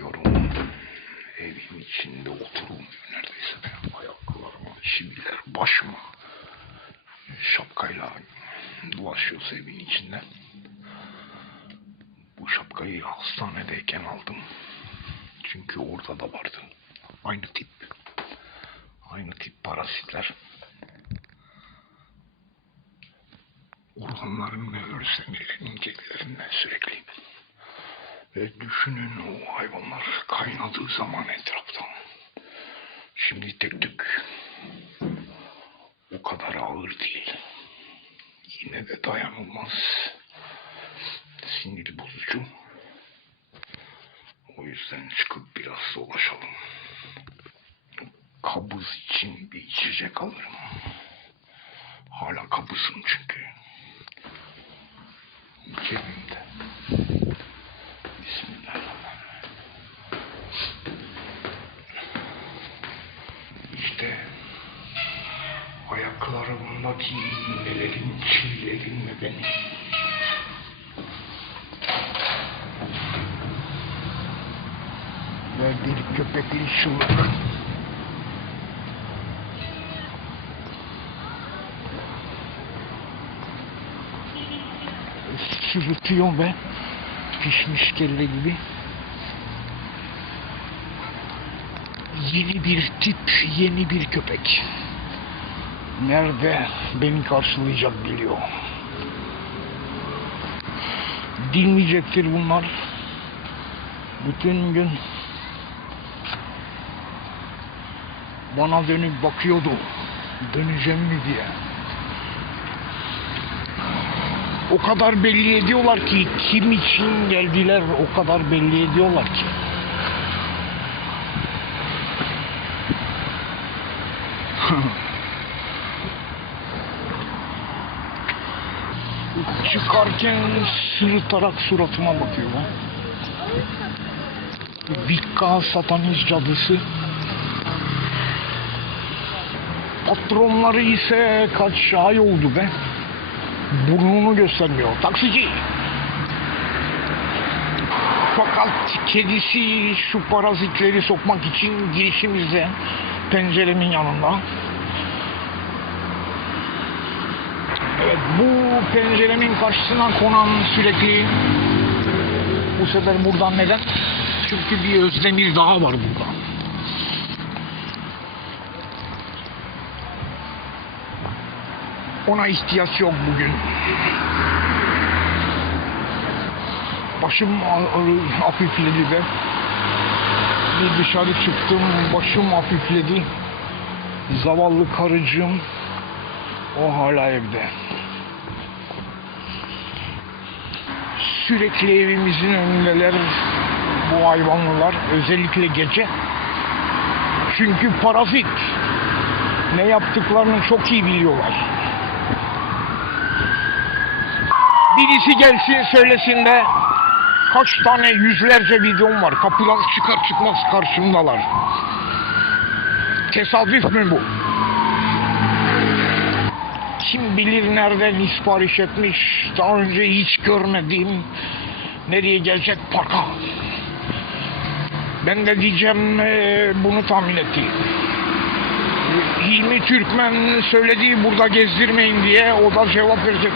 bakıyorum. Evin içinde oturulmuyor neredeyse. Ayaklarıma, çiviler başıma. Şapkayla dolaşıyorsa evin içinde. Bu şapkayı hastanedeyken aldım. Çünkü orada da vardı. Aynı tip. Aynı tip parazitler. Organların ve inceliklerinden sürekli. Ve düşünün o hayvanlar kaynadığı zaman etraftan. Şimdi tek tük. O kadar ağır değil. Yine de dayanılmaz. Sinir bozucu. O yüzden çıkıp biraz dolaşalım. Kabız için bir içecek alırım. Hala kabızım çünkü. Cebimde. Bir köpeğin çığlığı. Sırıtıyor ve pişmiş kelle gibi. Yeni bir tip, yeni bir köpek. Nerede beni karşılayacak biliyor. Dinleyecektir bunlar. Bütün gün bana dönüp bakıyordu. Döneceğim mi diye. O kadar belli ediyorlar ki kim için geldiler o kadar belli ediyorlar ki. Çıkarken sırıtarak suratıma bakıyor. Vikka satanist cadısı. Patronları ise kaç ay oldu be. Burnunu göstermiyor. Taksici. Fakat kedisi şu parazitleri sokmak için girişimizde penceremin yanında. Evet bu penceremin karşısına konan sürekli bu sefer buradan neden? Çünkü bir özdemir daha var burada. Ona ihtiyaç yok bugün. Başım ağrı- hafifledi be. Bir dışarı çıktım, başım hafifledi. Zavallı karıcığım o hala evde. Sürekli evimizin önündeler bu hayvanlılar, özellikle gece. Çünkü parazit. Ne yaptıklarını çok iyi biliyorlar. Birisi gelsin söylesin de kaç tane yüzlerce videom var. Kapıdan çıkar çıkmaz karşımdalar. Tesadüf mü bu? Kim bilir nereden sipariş etmiş. Daha önce hiç görmediğim. Nereye gelecek parka. Ben de diyeceğim eee, bunu tahmin etti. Hilmi Türkmen söylediği burada gezdirmeyin diye o da cevap verecek.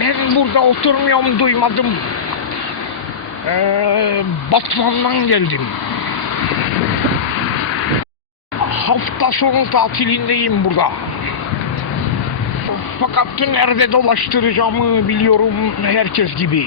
Ben burada oturmuyorum duymadım. Ee, Batman'dan geldim. Hafta sonu tatilindeyim burada. Fakat nerede dolaştıracağımı biliyorum herkes gibi.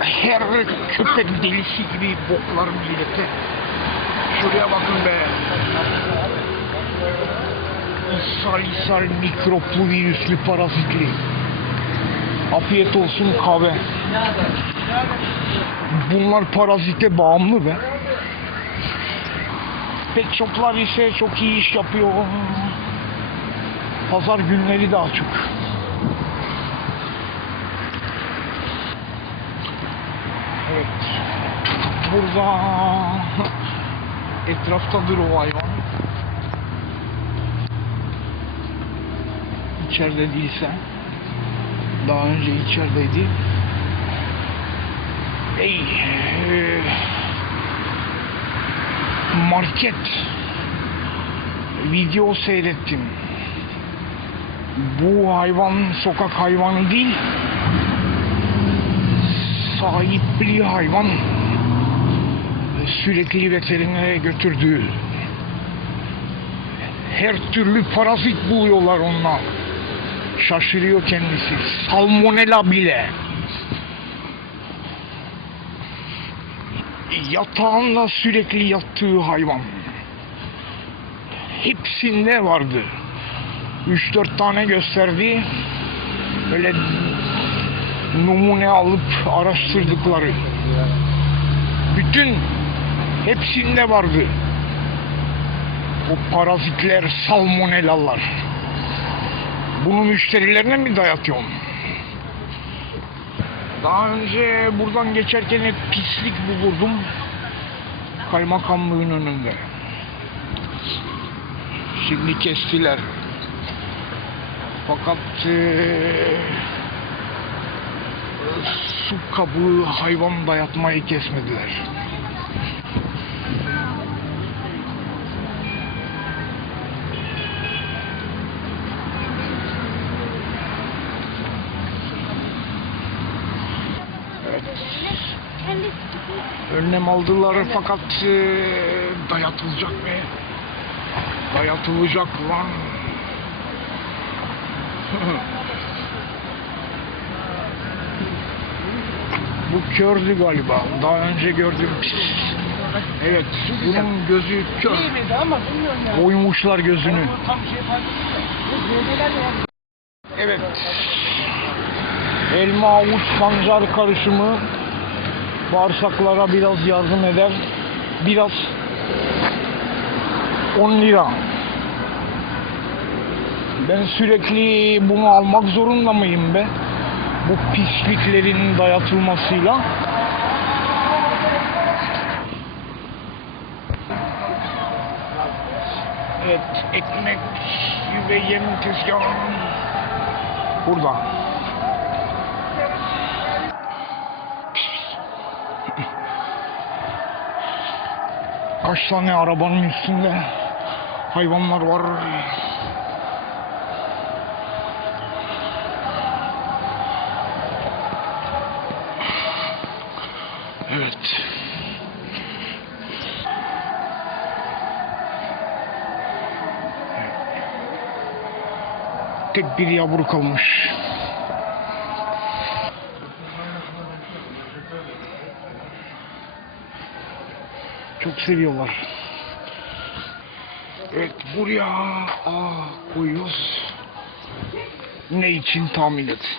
Her köpek delisi gibi boklar millete. Şuraya bakın be. İshal ishal mikroplu virüslü parazitli. Afiyet olsun kahve. Bunlar parazite bağımlı be. Pet shoplar ise çok iyi iş yapıyor. Pazar günleri daha çok. Evet. Burada etraftadır o hayvan. İçeride değilse. Daha önce içerideydi. Ey, market video seyrettim. Bu hayvan sokak hayvanı değil, sahipli hayvan sürekli veterinere götürdüğü her türlü parazit buluyorlar onunla. Şaşırıyor kendisi. Salmonella bile. Yatağında sürekli yattığı hayvan. Hepsinde vardı. 3-4 tane gösterdi. Böyle numune alıp araştırdıkları. Bütün hepsinde vardı. O parazitler, salmonellalar. Bunu müşterilerine mi dayatıyorsun? Daha önce buradan geçerken hep pislik bulurdum. Kaymakamlığın önünde. Şimdi kestiler. Fakat eee, su kabuğu hayvan dayatmayı kesmediler. Önlem aldılar fakat eee, dayatılacak mı? Dayatılacak lan. Bu kördü galiba. Daha önce gördüm. Evet, bunun gözü kör. İyi miydi ama bilmiyorum ya. Oymuşlar gözünü. Şey. Evet. Elma avuç pancar karışımı bağırsaklara biraz yardım eder. Biraz 10 lira. Ben sürekli bunu almak zorunda mıyım be? Bu pisliklerin dayatılmasıyla. Evet, ekmek ve yem tezgahı burada. Kaç tane arabanın üstünde hayvanlar var. Evet. Tek bir yavru kalmış. Çok seviyorlar. Evet buraya aa, koyuyoruz. Ne için tahmin et.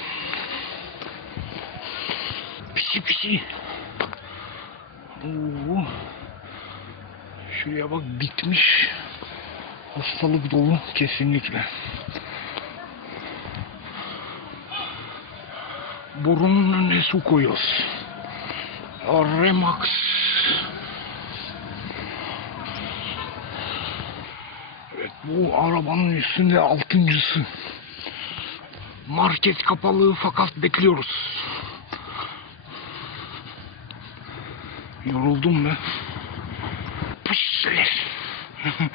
Pisi pisi. Oo. Şuraya bak bitmiş. Hastalık dolu kesinlikle. Borunun önüne su koyuyoruz. Remax. Evet bu arabanın üstünde altıncısı. Market kapalı fakat bekliyoruz. Yoruldum be. Pışşeler.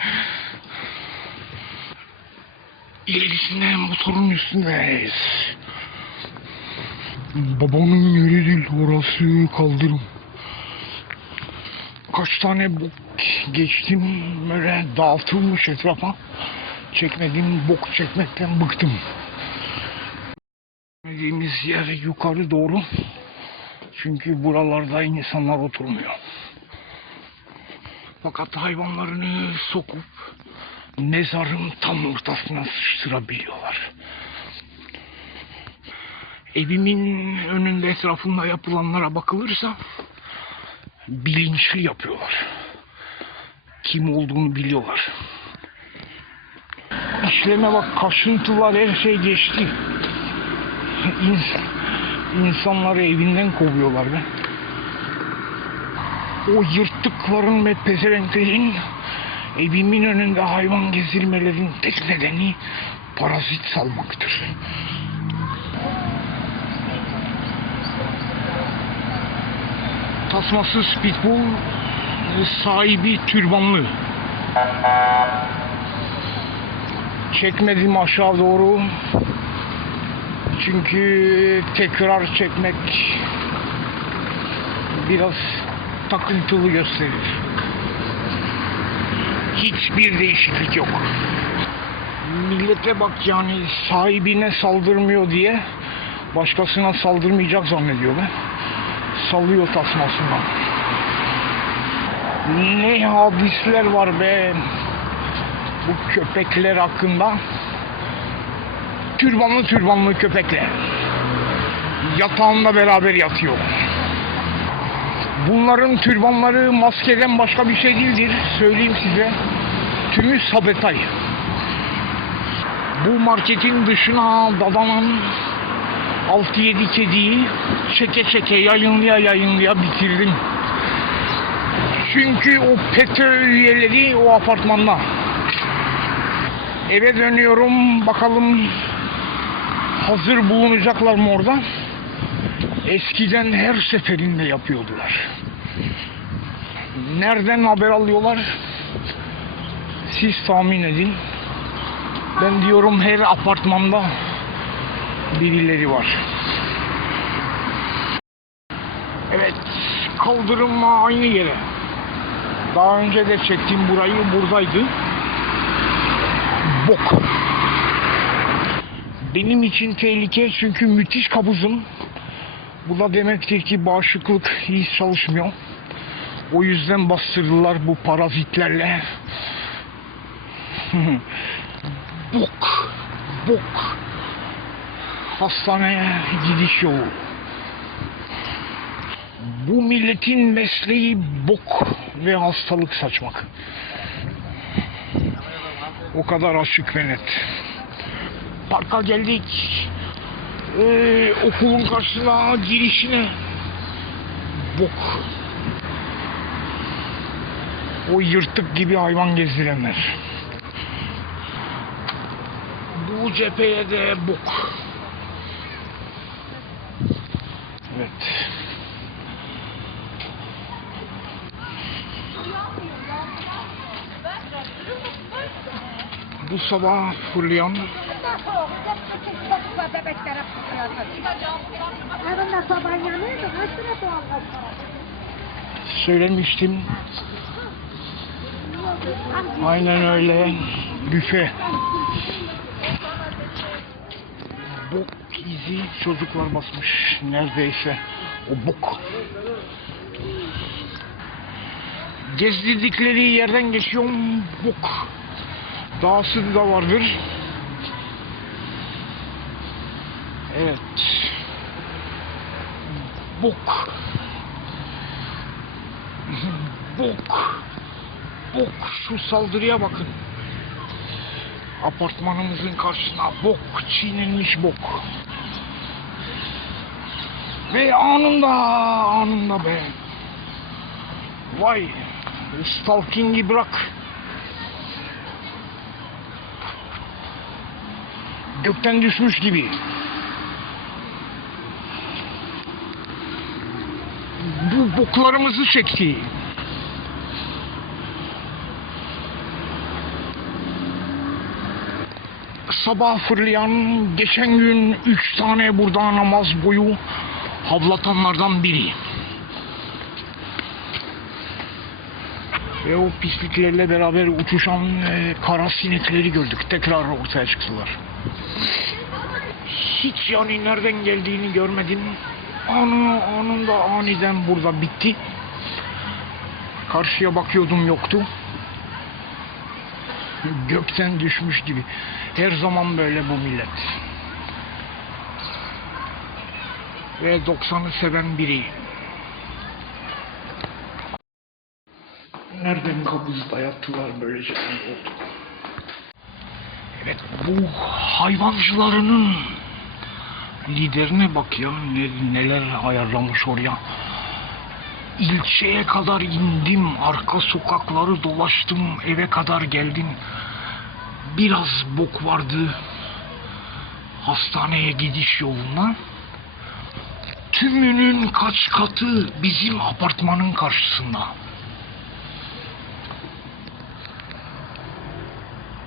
İlerisinde motorun üstündeyiz. Babanın yeri değil orası kaldırım. Kaç tane bok geçtim böyle dağıtılmış etrafa. Çekmediğim bok çekmekten bıktım. Çekmediğimiz yer yukarı doğru. Çünkü buralarda insanlar oturmuyor. Fakat hayvanlarını sokup mezarın tam ortasına sıçtırabiliyorlar. Evimin önünde etrafında yapılanlara bakılırsa bilinçli yapıyorlar. Kim olduğunu biliyorlar. İşleme bak kaşıntılar her şey geçti. İns insanları evinden kovuyorlar be. O yırttıkların ve pezevenklerin evimin önünde hayvan gezdirmelerin tek nedeni parazit salmaktır. tasmasız pitbull sahibi türbanlı. Çekmedim aşağı doğru. Çünkü tekrar çekmek biraz takıntılı gösterir. Hiçbir değişiklik yok. Millete bak yani sahibine saldırmıyor diye başkasına saldırmayacak zannediyorlar. Salıyor tasmasından. Ne hadisler var be bu köpekler hakkında. Türbanlı türbanlı köpekler. Yatağında beraber yatıyor. Bunların türbanları maskeden başka bir şey değildir. Söyleyeyim size. Tümü sabetay. Bu marketin dışına dadanan 6-7 kediyi çeke çeke yayınlaya yayınlaya bitirdim. Çünkü o FETÖ üyeleri o apartmanda. Eve dönüyorum bakalım hazır bulunacaklar mı orada? Eskiden her seferinde yapıyordular. Nereden haber alıyorlar? Siz tahmin edin. Ben diyorum her apartmanda birileri var. Evet, kaldırımla aynı yere. Daha önce de çektiğim burayı buradaydı. Bok. Benim için tehlike çünkü müthiş kabuzum. Bu da demektir ki bağışıklık iyi çalışmıyor. O yüzden bastırdılar bu parazitlerle. bok. Bok. Hastaneye gidiş yolu. Bu milletin mesleği bok ve hastalık saçmak. O kadar açık ve net. Parka geldik. Ee, okulun karşısına girişine bok. O yırtık gibi hayvan gezdirenler. Bu cepheye de bok. Evet. Bu sabah fırlayan söylemiştim. Aynen öyle. Büfe. Bok izi çocuklar basmış neredeyse. O bok. Gezdirdikleri yerden geçiyorum bok. Dahası da vardır. Evet. Bok. Bok. Bok. Şu saldırıya bakın. Apartmanımızın karşısına bok. Çiğnenmiş bok. Ve anında anında be. Vay. Stalking'i bırak. Gökten düşmüş gibi. Bu boklarımızı çekti. Sabah fırlayan, geçen gün üç tane burada namaz boyu havlatanlardan biri. Ve o pisliklerle beraber uçuşan e, kara sinekleri gördük. Tekrar ortaya çıktılar. Hiç yani nereden geldiğini görmedim. Anı anında aniden burada bitti. Karşıya bakıyordum yoktu. Gökten düşmüş gibi. Her zaman böyle bu millet. Ve 90'ı seven biri. Nereden kabız dayattılar böylece oldu. Evet bu hayvancılarının liderine bak ya ne- neler ayarlamış oraya. İlçeye kadar indim, arka sokakları dolaştım, eve kadar geldim. Biraz bok vardı hastaneye gidiş yoluna. tümünün kaç katı bizim apartmanın karşısında.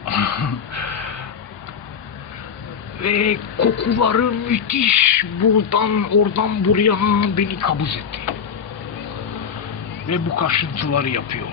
Ve kokuları müthiş buradan oradan buraya beni kabuz etti. Ve bu kaşıntıları yapıyor.